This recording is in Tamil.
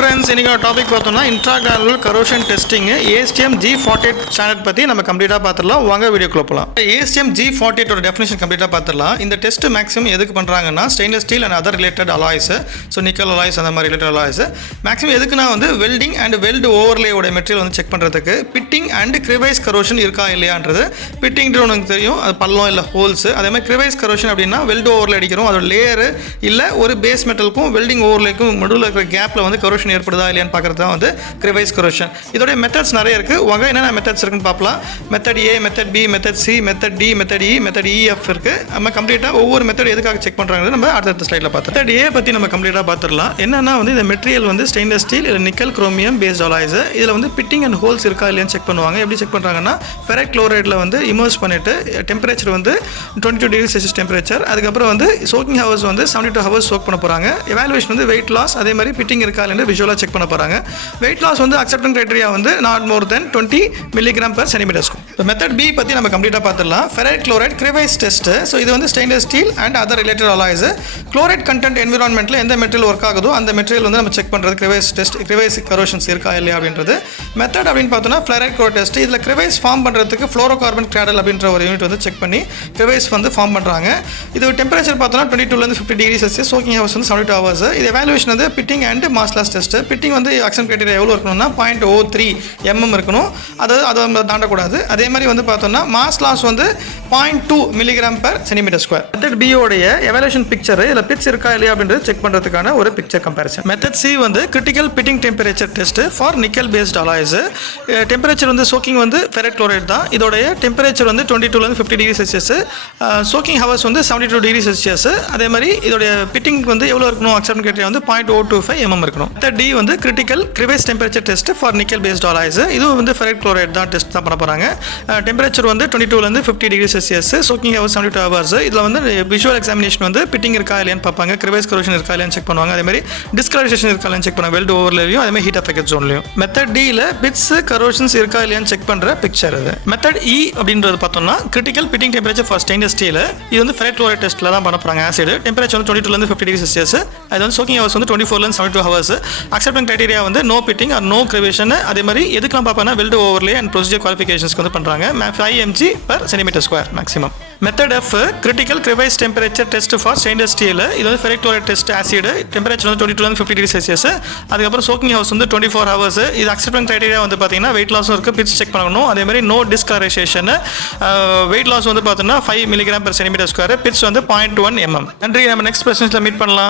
friends, இன்னைக்கு ஒரு டாபிக் பார்த்தோம்னா intragranular corrosion testing ASTM G48 standard பத்தி நம்ம கம்ப்ளீட்டா பார்த்துடலாம். வாங்க வீடியோக்குள்ள போலாம். ASTM G48 ஓட டெஃபினிஷன் கம்ப்ளீட்டா பார்த்துடலாம். இந்த டெஸ்ட் மேக்ஸிமம் எதுக்கு பண்றாங்கன்னா stainless steel and other related alloys, so nickel alloys அந்த மாதிரி ரிலேட்டட் அலாய்ஸ் மேக்ஸிமம் எதுக்குன்னா வந்து வெல்டிங் அண்ட் வெல்ட் ஓவர்லேயோட மெட்டீரியல் வந்து செக் பண்றதுக்கு, பிட்டிங் அண்ட் கிரிவைஸ் கரோஷன் இருக்கா இல்லையான்றது. பிட்டிங் உனக்கு தெரியும், அது பள்ளம் இல்லை ஹோல்ஸ். அதே மாதிரி கிரிவைஸ் கரோஷன் அப்படின்னா வெல்ட் ஓவர்லே அடிக்கிறோம், அதோட லேயர் இல்லை ஒரு பேஸ் மெட்டலுக்கும் வெல்டிங் ஓவர்லேக்கும் நடுவில் இருக்கிற கேப்பில் வந்து கரோஷன் ஏற்படுதா இல்லையான்னு பார்க்குறது தான் வந்து கிரிவைஸ் கரோஷன். இதோடைய மெத்தட்ஸ் நிறைய இருக்குது. வாங்க என்னென்ன மெத்தட்ஸ் இருக்குன்னு பார்க்கலாம். Method A, method B, method C, method D, method E, method EF இருக்குது. நம்ம கம்ப்ளீட்டாக ஒவ்வொரு மெத்தட் எதுக்காக செக் பண்ணுறாங்க நம்ம அடுத்த ஸ்லைடில் பார்த்தோம். மெத்தட் ஏ பற்றி நம்ம கம்ப்ளீட்டாக பார்த்துடலாம். என்னன்னா வந்து இந்த மெட்டீரியல் வந்து ஸ்டெயின்லெஸ் ஸ்டீல் இல்லை நிக்கல் குரோமியம் பேஸ்ட் அலாய்ஸ். இதில் வந்து பிட்டிங் அண்ட் ஹோல்ஸ் இருக்கா இல்லையான்னு செக் பண்ணுவாங்க. எப்படி செக் பண்ணுறாங்கன்னா ஃபெரைட் குளோரைடில் வந்து இமர்ஸ் பண்ணிவிட்டு டெம்பரேச்சர் வந்து 22 டிகிரி செல்சியஸ் டெம்பரேச்சர், அதுக்கப்புறம் வந்து சோக்கிங் ஹவர்ஸ் வந்து 72 ஹவர்ஸ் சோக் பண்ண போகிறாங்க. எவாலுவேஷன் வந்து வெயிட் லாஸ், அதே மாதிரி பிட்டிங் இருக்கா இல்லைன்னு விஷுவலாக செக் பண்ண போகிறாங்க. வெயிட் லாஸ் வந்து அக்செப்டன்ஸ் கிரைட்டீரியா வந்து not more than 20 milligram per centimetre square. இப்போ மெத்தட் பி பற்றி நம்ம கம்ப்ளீட்டாக பார்த்துடலாம். Ferric chloride crevice test. So இது வந்து stainless steel and other related alloys. Chloride content என்விரான்மெண்ட்டில் எந்த மெட்டீரியல் ஒர்க் ஆகுதோ அந்த மெட்டீரியல் வந்து நம்ம செக் பண்ணுறது கிரிவைஸ் டெஸ்ட், கிரிவைஸ் கரோஷன்ஸ் இருக்கா இல்லையா அப்படின்றது. மெத்தட் அப்படின்னு பார்த்தோன்னா ஃபெரைட் குளோரைட் டெஸ்ட். இதில் கிரிவைஸ் ஃபார்ம் பண்ணுறதுக்கு ஃப்ளோரோகார்பன் கிராடல் அப்படின்ற ஒரு யூனிட் வந்து செக் பண்ணி கிரிவைஸ் வந்து ஃபார்ம் பண்ணுறாங்க. இது டெம்பரேச்சர் பார்த்தோன்னா 22 50 டிகிரி செல்சியஸ், சோக்கிங் ஹவர்ஸ் வந்து 72 ஹவர்ஸ். இது எவாலுவேஷன் வந்து pitting and mass loss test. Pitting வந்து அக்செப்டன்ஸ் கிரைட்டீரியா எவ்வளோ இருக்கணும்னா 0.03 mm இருக்கணும், அதாவது அதை நம்ம தாண்டக்கூடாது. அதே மாதிரி வந்து பார்த்தோம்னா மாஸ் லாஸ் வந்து 0.2 milligram per centimetre square. Method B உடைய எவாலுவேஷன் பிக்சர், இதில் பிட்ஸ் இருக்கா இல்லையா அப்படின்றது செக் பண்ணுறதுக்கான ஒரு பிக்சர் கம்பேரிசன். மெத்தட் சி வந்து critical pitting temperature test for nickel based alloys. Temperature வந்து சோக்கிங் வந்து ஃபெரைட் குளோரைட் தான். இதோடைய டெம்பரேச்சர் வந்து 22 50 டிகிரி செல்சியஸ், சோக்கிங் ஹவர்ஸ் வந்து 72 டிகிரி செல்சியஸ். அதே மாதிரி இதோடைய பிட்டிங் வந்து எவ்வளோ இருக்கணும், அக்செப்டன்ஸ் கிரைட்டீரியா வந்து 0.025 mm இருக்கணும். மெத்தட் டி வந்து critical crevice temperature test for nickel based alloys. இதுவும் வந்து ஃபெரைட் குளோரைட் தான் டெஸ்ட் தான் பண்ண போகிறாங்க. டெம்பரேச்சர் வந்து 22 50 degree Celsius, soaking hours 72 hours. இதில் வந்து விஷுவல் எக்ஸாமினேஷன் வந்து பிட்டிங் இருக்கா இல்லையான்னு பார்ப்பாங்க, கிரிவைஸ் கரோஷன் இருக்கா இல்லையான்னு செக் பண்ணுவாங்க. அதே மாதிரி டிஸ்கலரைசேஷன் இருக்கா இல்லையான்னு செக் பண்ணுவாங்க, வெல்ட் ஓவர்லேயும் அதே மாதிரி ஹீட் அஃபெக்ட் ஜோன்லையும். மெத்தட் டியில் பிட்ஸ் கரோஷன்ஸ் இருக்கா இல்லையான்னு செக் பண்ணுற பிக்சர் இது. மெத்தட் இ அப்படின்றது பார்த்தோம்னா critical pitting temperature for stainless steel. இது வந்து ஃபெரைட் குளோரைட் டெஸ்ட்டில் தான் பண்ண போகிறாங்க. ஆசிட் டெம்பரேச்சர் வந்து 22 50 டிகிரி செல்சியஸ், அது வந்து சோக்கிங் ஹவர்ஸ் வந்து 24 72 ஹவர்ஸ். அக்செப்டன்ஸ் கிரைட்டீரியா வந்து நோ பிட்டிங் ஆர் நோ கிரிவேஷன். அதே மாதிரி எதுக்கெல்லாம் பார்ப்பாங்கன்னா வெல்ட் ஓவர்லே அண்ட் ப்ரொசீஜர் குவாலிஃபிகேஷன்ஸ்க்கு வந்து பண்ணுறாங்க. 5 mg per centimetre square maximum. Method F critical crevice temperature test for stainless steel. இது வந்து ferrite chloride test acid, temperature வந்து 22 50 டிகிரி செல்சியஸ், அதுக்கப்புறம் சோக்கிங் ஹவர்ஸ் வந்து 24 ஹவர்ஸ். இது அக்செப்டன்ஸ் கிரைட்டீரியா வந்து பார்த்தீங்கன்னா வெயிட் லாஸும் இருக்குது, பிட்ஸ் செக் பண்ணணும். அதே மாதிரி நோ டிஸ்கலரைசேஷன். வெயிட் லாஸ் வந்து பார்த்தீங்கன்னா 5 milligram per centimetre square, bits வந்து 0.1 mm. நன்றி. நம்ம நெக்ஸ்ட் ப்ரெசன்ஸில் மீட் பண்ணலாம்.